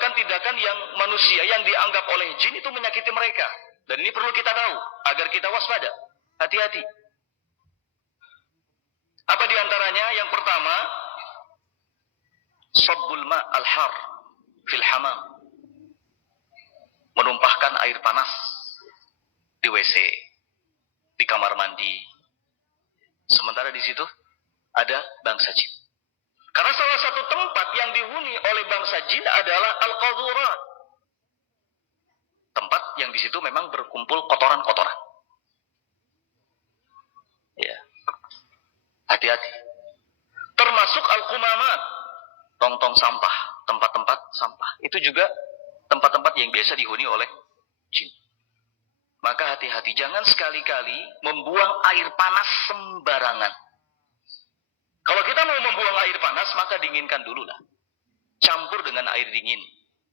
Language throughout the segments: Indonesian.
tindakan-tindakan yang manusia yang dianggap oleh jin itu menyakiti mereka. Dan ini perlu kita tahu agar kita waspada, hati-hati. Apa diantaranya? Yang pertama, sabbul ma al-har fil hamam, menumpahkan air panas di WC, di kamar mandi, sementara di situ ada bangsa jin. Karena salah satu tempat yang dihuni oleh bangsa jin adalah al-qadhurat, tempat yang di situ memang berkumpul kotoran-kotoran. Ya, hati-hati. Termasuk al-qumamat, tong-tong sampah, tempat-tempat sampah. Itu juga tempat-tempat yang biasa dihuni oleh jin. Maka hati-hati, jangan sekali-kali membuang air panas sembarangan. Kalau kita mau membuang air panas, maka dinginkan dulu lah. Campur dengan air dingin.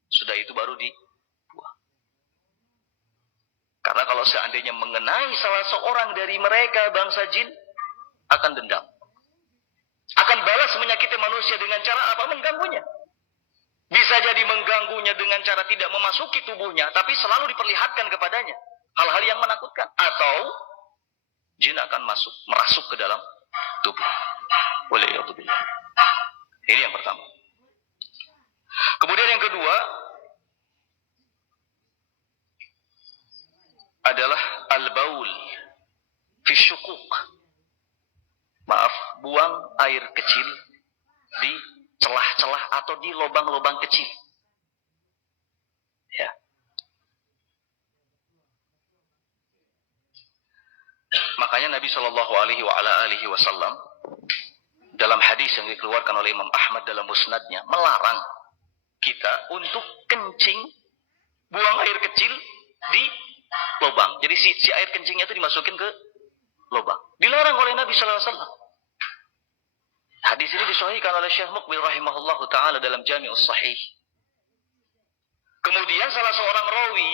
Sudah itu baru dibuang. Karena kalau seandainya mengenai salah seorang dari mereka bangsa jin, akan dendam. Akan balas menyakiti manusia dengan cara apa? Mengganggunya. Bisa jadi mengganggunya dengan cara tidak memasuki tubuhnya, tapi selalu diperlihatkan kepadanya hal-hal yang menakutkan. Atau jin akan merasuk ke dalam tubuh. Boleh ya, tubuh. Ini yang pertama. Kemudian yang kedua adalah al-baul fi syukuk. Maaf, buang air kecil di celah-celah atau di lubang-lubang kecil. Ya. Makanya Nabi Shallallahu Alaihi Wasallam dalam hadis yang dikeluarkan oleh Imam Ahmad dalam musnadnya melarang kita untuk kencing, buang air kecil di lubang. Jadi si air kencingnya itu dimasukin ke lubang. Dilarang oleh Nabi Sallallahu Alaihi Wasallam. Hadis ini disahihkan oleh Syekh Muqbil rahimahullahu taala dalam Jami'us Sahih. Kemudian salah seorang rawi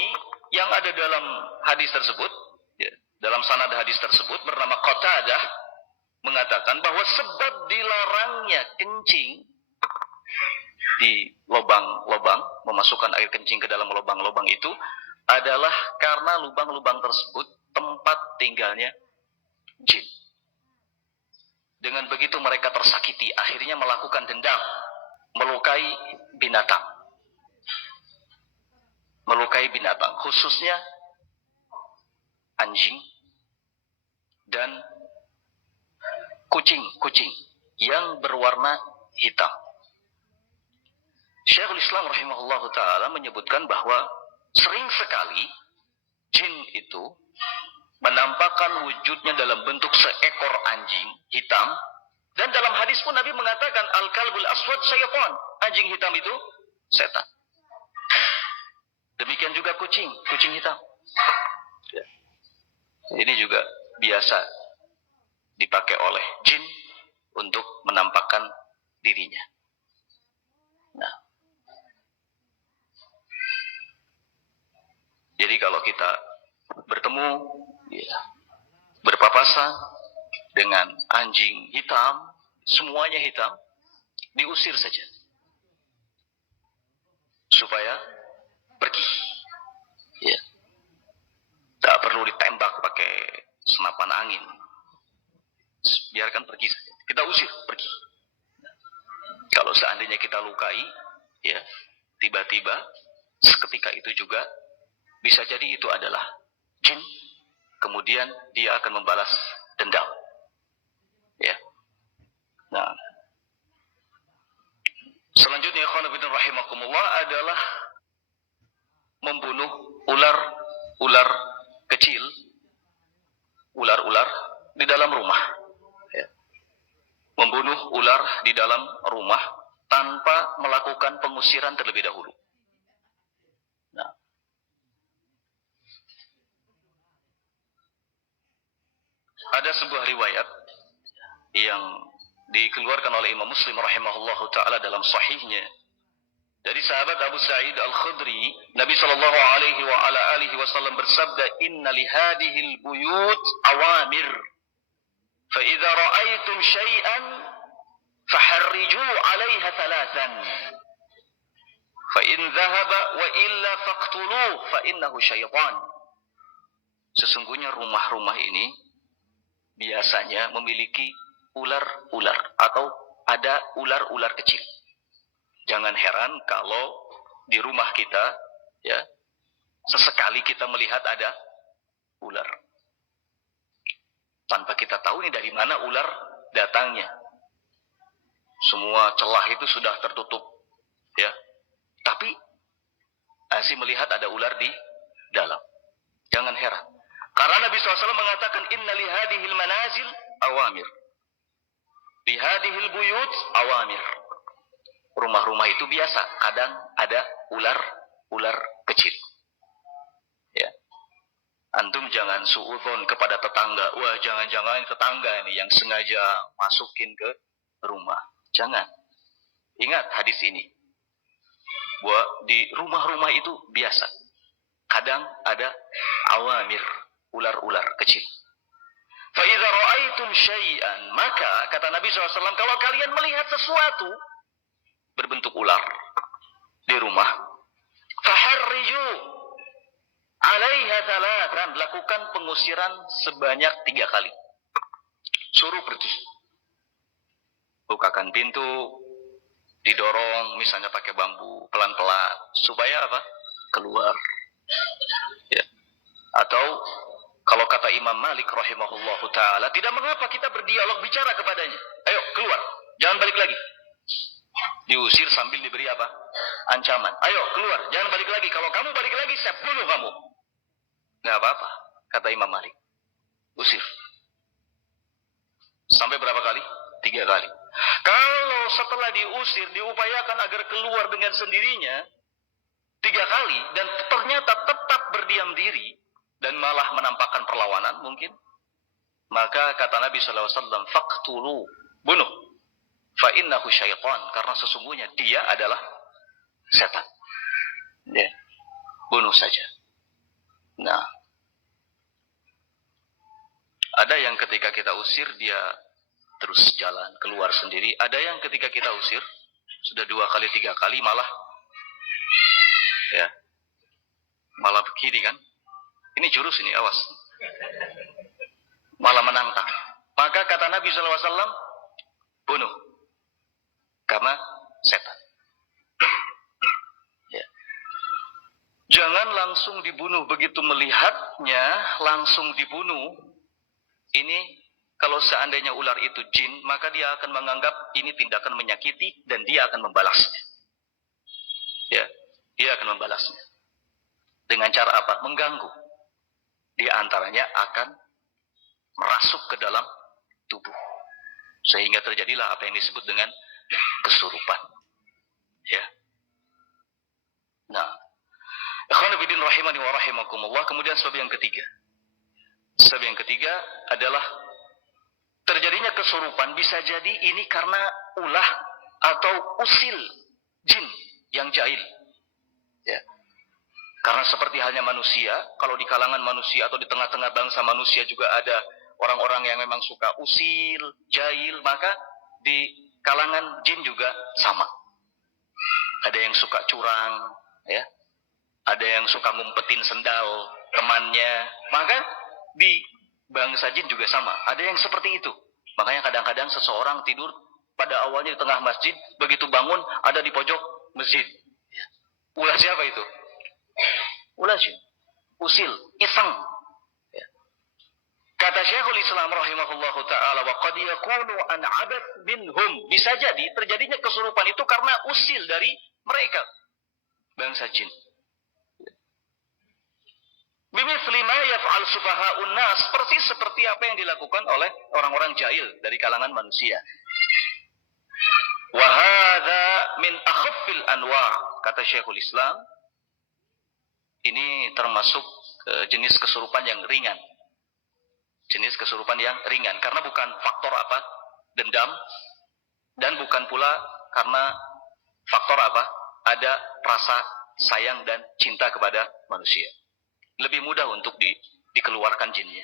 yang ada dalam hadis tersebut, ya, dalam sanad hadis tersebut bernama Qatadah, mengatakan bahwa sebab dilarangnya kencing di lubang-lubang, memasukkan air kencing ke dalam lubang-lubang itu adalah karena lubang-lubang tersebut tempat tinggalnya jin. Dengan begitu mereka tersakiti, akhirnya melakukan dendam, melukai binatang. Melukai binatang, khususnya anjing dan kucing-kucing yang berwarna hitam. Syekhul Islam rahimahullahu ta'ala menyebutkan bahwa sering sekali jin itu menampakkan wujudnya dalam bentuk seekor anjing hitam. Dan dalam hadis pun Nabi mengatakan al-kalbul aswad syaitan, anjing hitam itu setan. Demikian juga kucing hitam. Ya. Ini juga biasa dipakai oleh jin untuk menampakkan dirinya. Nah, jadi kalau kita bertemu, ya, berpapasan dengan anjing hitam, semuanya hitam, diusir saja supaya pergi. Ya, tak perlu ditembak pakai senapan angin, biarkan pergi saja. Kita usir, pergi. Kalau seandainya kita lukai, ya, tiba-tiba seketika itu juga bisa jadi itu adalah jin. Kemudian dia akan membalas dendam. Ya. Nah, selanjutnya ikhwan fillah rahimakumullah adalah membunuh ular kecil, ular di dalam rumah. Ya. Membunuh ular di dalam rumah tanpa melakukan pengusiran terlebih dahulu. Nah, ada sebuah riwayat yang dikeluarkan oleh Imam Muslim rahimahullahu ta'ala dalam sahihnya dari sahabat Abu Sa'id Al-Khudri, Nabi sallallahu alaihi wasallam bersabda, inna lihadihil buyut awamir fa idza ra'aitum syai'an faharriju 'alaiha thalathan fa in dhahaba wa illa faqtuluh fa innahu syaitan. Sesungguhnya rumah-rumah ini biasanya memiliki ular-ular atau ada ular-ular kecil. Jangan heran kalau di rumah kita ya sesekali kita melihat ada ular. Tanpa kita tahu ini dari mana ular datangnya. Semua celah itu sudah tertutup ya. Tapi masih melihat ada ular di dalam. Jangan heran. Karena Nabi SAW mengatakan inna lihadihil manazil awamir. Lihadihil buyut awamir. Rumah-rumah itu biasa, kadang ada ular kecil. Ya. Antum jangan suudzon kepada tetangga. Wah, jangan-jangan tetangga ini yang sengaja masukin ke rumah. Jangan. Ingat hadis ini. Bahwa di rumah-rumah itu biasa. Kadang ada awamir, ular-ular kecil. Fa idza ra'aitum syai'an, maka kata Nabi SAW, kalau kalian melihat sesuatu berbentuk ular di rumah, faharriju 'alaiha thalathan, lakukan pengusiran sebanyak 3 kali. Suruh pergi. Bukakan pintu, didorong misalnya pakai bambu pelan-pelan supaya apa? Keluar. Ya. Atau kalau kata Imam Malik rahimahullahu taala, tidak mengapa kita berdialog bicara kepadanya. Ayo keluar, jangan balik lagi. Diusir sambil diberi apa? Ancaman. Ayo keluar, jangan balik lagi. Kalau kamu balik lagi, saya bunuh kamu. Nggak apa-apa, kata Imam Malik. Usir. Sampai berapa kali? 3 kali. Kalau setelah diusir, diupayakan agar keluar dengan sendirinya 3 kali, dan ternyata tetap berdiam diri, dan malah menampakkan perlawanan mungkin, maka kata Nabi SAW, faqtulu, bunuh. Fa innahu syaitan, karena sesungguhnya dia adalah setan. Ya. Bunuh saja. Nah, ada yang ketika kita usir dia terus jalan keluar sendiri. Ada yang ketika kita usir sudah 2 kali 3 kali malah ya begini kan. Ini jurus ini, awas. Malah menantang. Maka kata Nabi SAW, bunuh. Karena setan. Ya. Jangan langsung dibunuh begitu melihatnya, langsung dibunuh. Ini kalau seandainya ular itu jin, maka dia akan menganggap ini tindakan menyakiti dan dia akan membalasnya. Ya, dia akan membalasnya. Dengan cara apa? Mengganggu. Di antaranya akan merasuk ke dalam tubuh. Sehingga terjadilah apa yang disebut dengan kesurupan. Ya. Nah, ikhwan fillah rahimani wa rahimakumullah, kemudian sebab yang ketiga. Sebab yang ketiga adalah terjadinya kesurupan bisa jadi ini karena ulah atau usil jin yang jahil. Ya. Karena seperti halnya manusia, kalau di kalangan manusia atau di tengah-tengah bangsa manusia juga ada orang-orang yang memang suka usil, jahil, maka di kalangan jin juga sama. Ada yang suka curang, ya. Ada yang suka ngumpetin sendal temannya, maka di bangsa jin juga sama. Ada yang seperti itu. Makanya kadang-kadang seseorang tidur pada awalnya di tengah masjid, begitu bangun ada di pojok masjid. Ulah siapa itu? Ulah jin. Usil, iseng. Ya. Kata Syekhul Islam rahimahullahu ta'ala, wa qad yakunu an 'abad minhum. Bisa jadi terjadinya kesurupan itu karena usil dari mereka, bangsa jin. Bimithli ma yaf'al sufaha'un nas, persis seperti apa yang dilakukan oleh orang-orang jahil dari kalangan manusia. Wa hadza min akhaffil anwa', kata Syekhul Islam. Ini termasuk jenis kesurupan yang ringan. Jenis kesurupan yang ringan karena bukan faktor apa? Dendam, dan bukan pula karena faktor apa? Ada rasa sayang dan cinta kepada manusia. Lebih mudah untuk dikeluarkan jinnya.